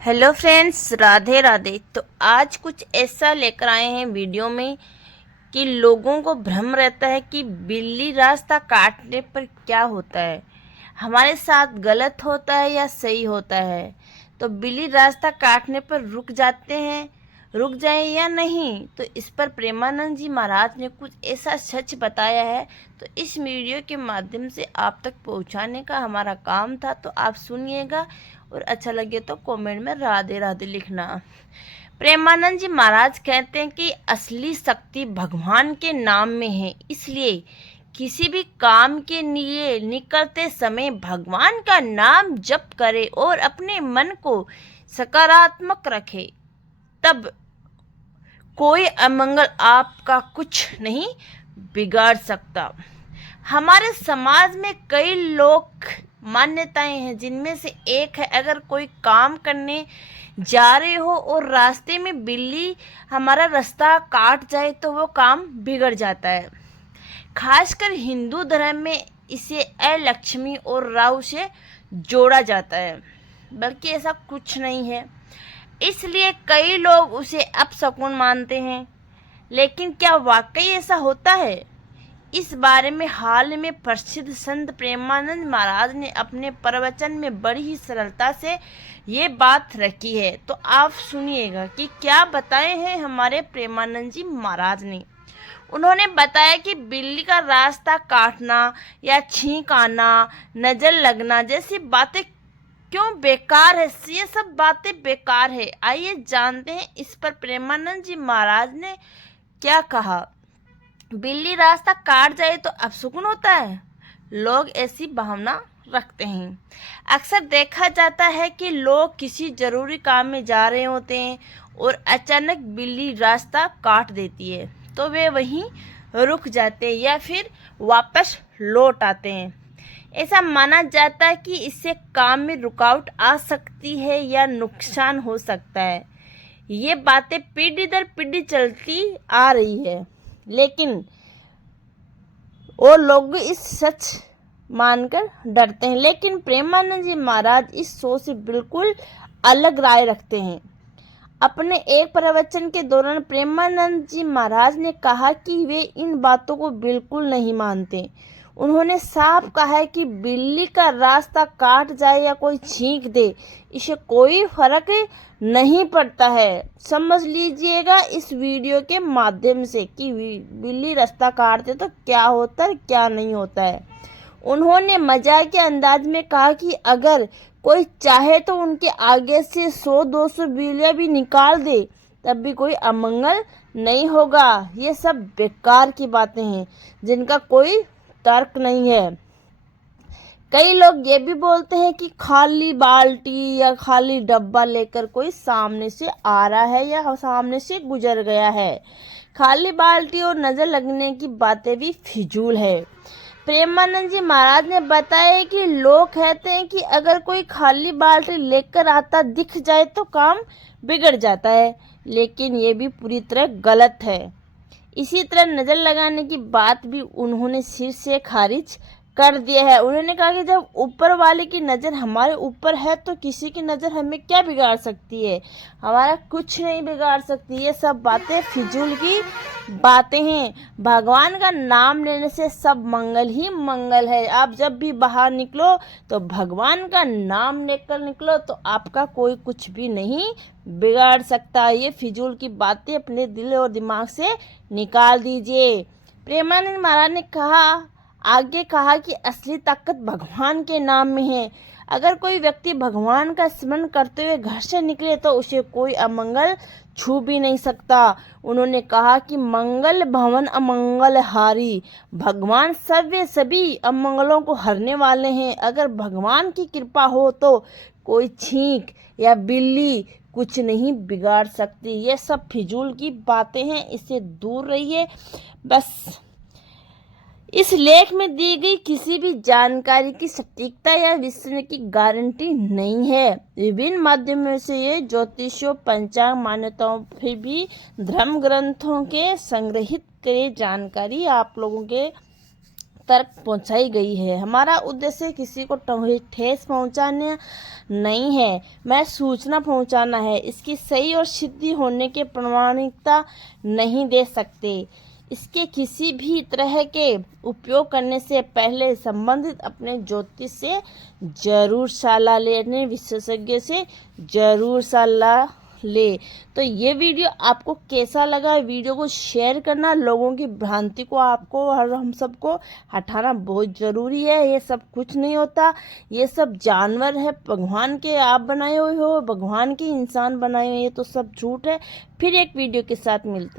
Hello friends, Radhe Radhe. तो आज कुछ ऐसा लेकर आए हैं वीडियो में कि लोगों को भ्रम रहता है कि बिल्ली रास्ता काटने पर क्या होता है, हमारे साथ गलत होता है या सही होता है। तो बिल्ली रास्ता काटने पर रुक जाते हैं, रुक जाए या नहीं, तो इस पर प्रेमानंद जी महाराज ने कुछ ऐसा सच बताया है। तो इस वीडियो के माध्यम से आप तक पहुंचाने का हमारा काम था। तो आप सुनिएगा और अच्छा लगे तो कमेंट में राधे राधे लिखना। प्रेमानंद जी महाराज कहते हैं कि असली शक्ति भगवान के नाम में है, इसलिए किसी भी काम के लिए निकलते समय भगवान का नाम जप करे और अपने मन को सकारात्मक रखे, तब कोई अमंगल आपका कुछ नहीं बिगाड़ सकता। हमारे समाज में कई लोग मान्यताएं हैं, जिनमें से एक है, अगर कोई काम करने जा रहे हो और रास्ते में बिल्ली हमारा रास्ता काट जाए तो वो काम बिगड़ जाता है। खासकर हिंदू धर्म में इसे अलक्ष्मी और राहु से जोड़ा जाता है, बल्कि ऐसा कुछ नहीं है, इसलिए कई लोग उसे अपशकुन मानते हैं। लेकिन क्या वाकई ऐसा होता है? इस बारे में हाल में प्रसिद्ध संत प्रेमानंद महाराज ने अपने प्रवचन में बड़ी ही सरलता से ये बात रखी है। तो आप सुनिएगा कि क्या बताए हैं हमारे प्रेमानंद जी महाराज ने। उन्होंने बताया कि बिल्ली का रास्ता काटना या छींक आना, नजर लगना जैसी बातें क्यों बेकार है। ये सब बातें बेकार है। आइए जानते हैं इस पर प्रेमानंद जी महाराज ने क्या कहा। बिल्ली रास्ता काट जाए तो अपशकुन होता है, लोग ऐसी भावना रखते हैं। अक्सर देखा जाता है कि लोग किसी जरूरी काम में जा रहे होते हैं और अचानक बिल्ली रास्ता काट देती है तो वे वहीं रुक जाते हैं या फिर वापस लौट आते हैं। ऐसा माना जाता है कि इससे काम में रुकावट आ सकती है या नुकसान हो सकता है। ये बातें पीढ़ी दर पीढ़ी चलती आ रही है, लेकिन वो लोग इस सच मानकर डरते हैं। लेकिन प्रेमानंद जी महाराज इस सोच से बिल्कुल अलग राय रखते हैं। अपने एक प्रवचन के दौरान प्रेमानंद जी महाराज ने कहा कि वे इन बातों को बिल्कुल नहीं मानते। उन्होंने साफ कहा है कि बिल्ली का रास्ता काट जाए या कोई छींक दे, इससे कोई फर्क नहीं पड़ता है। समझ लीजिएगा इस वीडियो के माध्यम से कि बिल्ली रास्ता काटते तो क्या होता है, क्या नहीं होता है। उन्होंने मजाक के अंदाज में कहा कि अगर कोई चाहे तो उनके आगे से 100-200 बिल्लियां भी निकाल दे, तब भी कोई अमंगल नहीं होगा। ये सब बेकार की बातें हैं जिनका कोई तर्क नहीं है। कई लोग ये भी बोलते हैं कि खाली बाल्टी या खाली डब्बा लेकर कोई सामने से आ रहा है या सामने से गुजर गया है। खाली बाल्टी और नजर लगने की बातें भी फिजूल है। प्रेमानंद जी महाराज ने बताया कि लोग कहते हैं कि अगर कोई खाली बाल्टी लेकर आता दिख जाए तो काम बिगड़ जाता है, लेकिन ये भी पूरी तरह गलत है। इसी तरह नज़र लगाने की बात भी उन्होंने सिर से खारिज कर दिया है। उन्होंने कहा कि जब ऊपर वाले की नज़र हमारे ऊपर है तो किसी की नज़र हमें क्या बिगाड़ सकती है, हमारा कुछ नहीं बिगाड़ सकती। ये सब बातें फिजूल की बातें हैं। भगवान का नाम लेने से सब मंगल ही मंगल है। आप जब भी बाहर निकलो तो भगवान का नाम लेकर निकलो, तो आपका कोई कुछ भी नहीं बिगाड़ सकता। ये फिजूल की बातें अपने दिल और दिमाग से निकाल दीजिए। प्रेमानंद महाराज ने आगे कहा कि असली ताकत भगवान के नाम में है। अगर कोई व्यक्ति भगवान का स्मरण करते हुए घर से निकले तो उसे कोई अमंगल छू भी नहीं सकता। उन्होंने कहा कि मंगल भवन अमंगल हारी, भगवान सभी अमंगलों को हरने वाले हैं। अगर भगवान की कृपा हो तो कोई छींक या बिल्ली कुछ नहीं बिगाड़ सकती। ये सब फिजूल की बातें हैं, इससे दूर रहिए। बस इस लेख में दी गई किसी भी जानकारी की सटीकता या विश्वसनीयता की गारंटी नहीं है। विभिन्न माध्यमों से ये ज्योतिषों, पंचांग, मान्यताओं, फिर भी धर्म ग्रंथों के संग्रहित कई जानकारी आप लोगों के तक पहुंचाई गई है। हमारा उद्देश्य किसी को ठेस पहुंचाना नहीं है, मैं सूचना पहुंचाना है। इसकी सही और सिद्धि होने के प्रमाणिकता नहीं दे सकते। इसके किसी भी तरह के उपयोग करने से पहले संबंधित अपने ज्योतिष से जरूर सलाह लेने, विशेषज्ञ से जरूर सलाह ले। तो ये वीडियो आपको कैसा लगा? वीडियो को शेयर करना, लोगों की भ्रांति को आपको और हम सबको हटाना बहुत ज़रूरी है। ये सब कुछ नहीं होता, ये सब जानवर है, भगवान के आप बनाए हुए हो, भगवान के इंसान बनाए हुए, ये तो सब झूठ है। फिर एक वीडियो के साथ मिलते हैं।